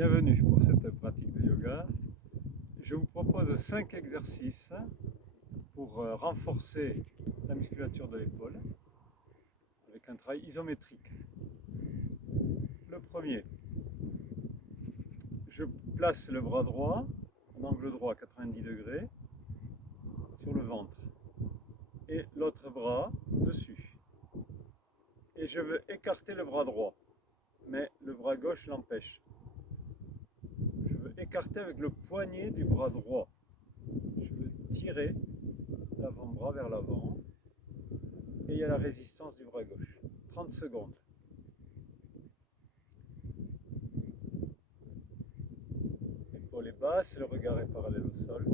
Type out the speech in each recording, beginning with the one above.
Bienvenue pour cette pratique de yoga. Je vous propose 5 exercices pour renforcer la musculature de l'épaule avec un travail isométrique. Le premier, je place le bras droit en angle droit à 90 degrés sur le ventre et l'autre bras dessus. Et je veux écarter le bras droit, mais le bras gauche l'empêche. Je veux écarter avec le poignet du bras droit. Je veux tirer l'avant-bras vers l'avant et il y a la résistance du bras gauche. 30 secondes. L'épaule est basse, le regard est parallèle au sol.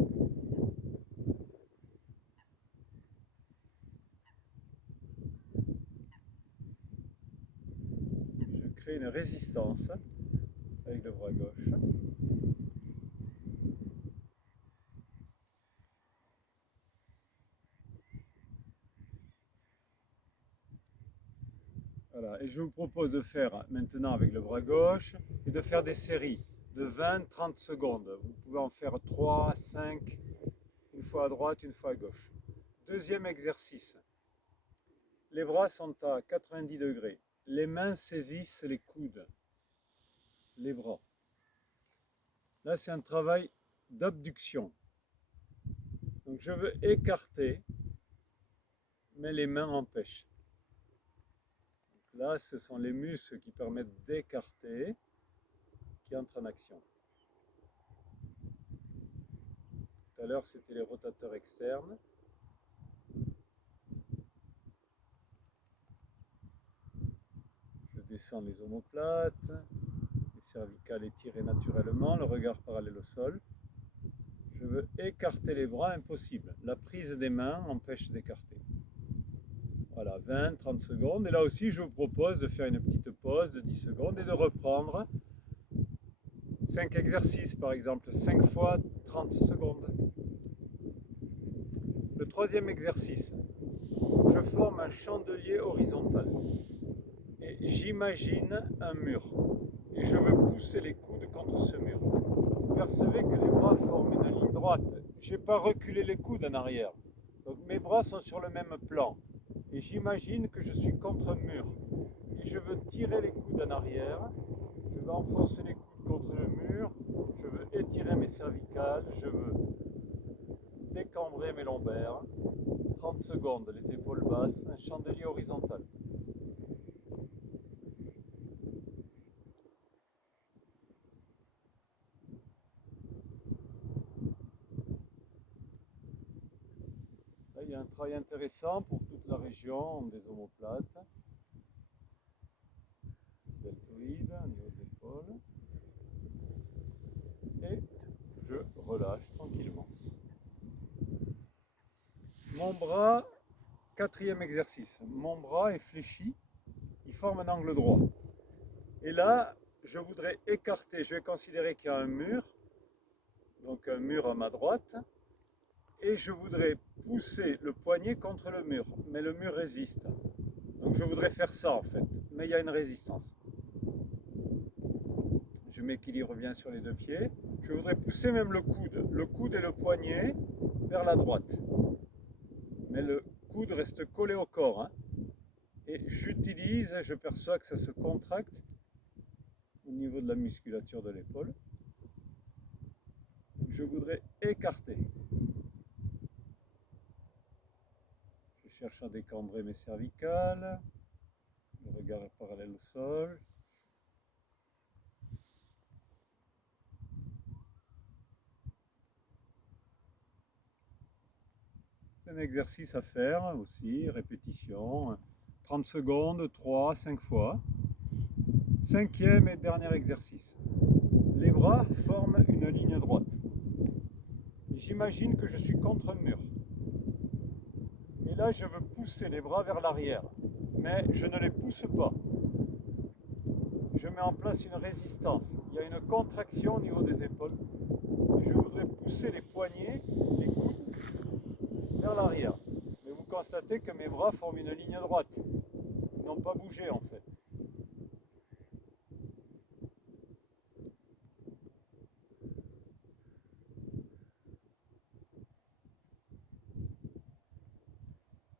Je crée une résistance avec le bras gauche. Voilà, et je vous propose de faire maintenant avec le bras gauche et de faire des séries de 20-30 secondes. Vous pouvez en faire 3, 5, une fois à droite, une fois à gauche. Deuxième exercice. Les bras sont à 90 degrés. Les mains saisissent les coudes, les bras. Là, c'est un travail d'abduction. Donc, je veux écarter, mais les mains empêchent. Donc là, ce sont les muscles qui permettent d'écarter qui entrent en action. Tout à l'heure, c'était les rotateurs externes. Je descends les omoplates, les cervicales étirées naturellement, le regard parallèle au sol. Je veux écarter les bras, impossible. La prise des mains empêche d'écarter. Voilà, 20-30 secondes. Et là aussi, je vous propose de faire une petite pause de 10 secondes et de reprendre 5 exercices, par exemple, 5 fois 30 secondes. Le troisième exercice, je forme un chandelier horizontal. Et j'imagine un mur. Et je veux pousser les coudes contre ce mur. Vous percevez que les bras forment une ligne droite. Je n'ai pas reculé les coudes en arrière. Donc mes bras sont sur le même plan. Et j'imagine que je suis contre un mur. Et je veux tirer les coudes en arrière. Je veux enfoncer les coudes contre le mur. Je veux étirer mes cervicales. Je veux décambrer mes lombaires. 30 secondes, les épaules basses, un chandelier horizontal. Là, il y a un travail intéressant pour toute la région des omoplates, deltoïdes, au niveau de l'épaule. Et je relâche tranquillement. Mon bras, quatrième exercice, mon bras est fléchi, il forme un angle droit. Et là, je voudrais écarter, je vais considérer qu'il y a un mur, donc un mur à ma droite, et je voudrais pousser le poignet contre le mur, mais le mur résiste. Donc je voudrais faire ça en fait, mais il y a une résistance. Je m'équilibre bien sur les deux pieds. Je voudrais pousser même le coude et le poignet vers la droite. Mais le coude reste collé au corps. Hein. Et j'utilise, je perçois que ça se contracte au niveau de la musculature de l'épaule. Je voudrais écarter. Je cherche à décambrer mes cervicales. Le regard est parallèle au sol. C'est un exercice à faire aussi, répétition. 30 secondes, 3, 5 fois. Cinquième et dernier exercice. Les bras forment une ligne droite. J'imagine que je suis contre un mur. Et là, je veux pousser les bras vers l'arrière. Mais je ne les pousse pas. Je mets en place une résistance. Il y a une contraction au niveau des épaules. Et je voudrais pousser les poignets, les coudes, vers l'arrière. Mais vous constatez que mes bras forment une ligne droite. Ils n'ont pas bougé en fait.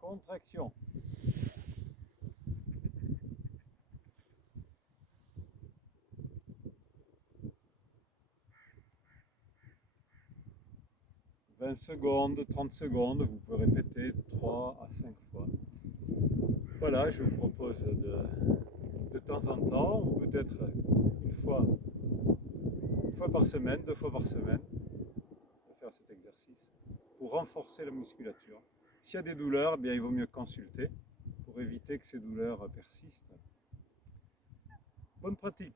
contraction. « 20 secondes, 30 secondes, vous pouvez répéter 3 à 5 fois. Voilà, je vous propose de temps en temps, ou peut-être une fois par semaine, 2 fois par semaine, de faire cet exercice pour renforcer la musculature. S'il y a des douleurs, eh bien, il vaut mieux consulter pour éviter que ces douleurs persistent. Bonne pratique!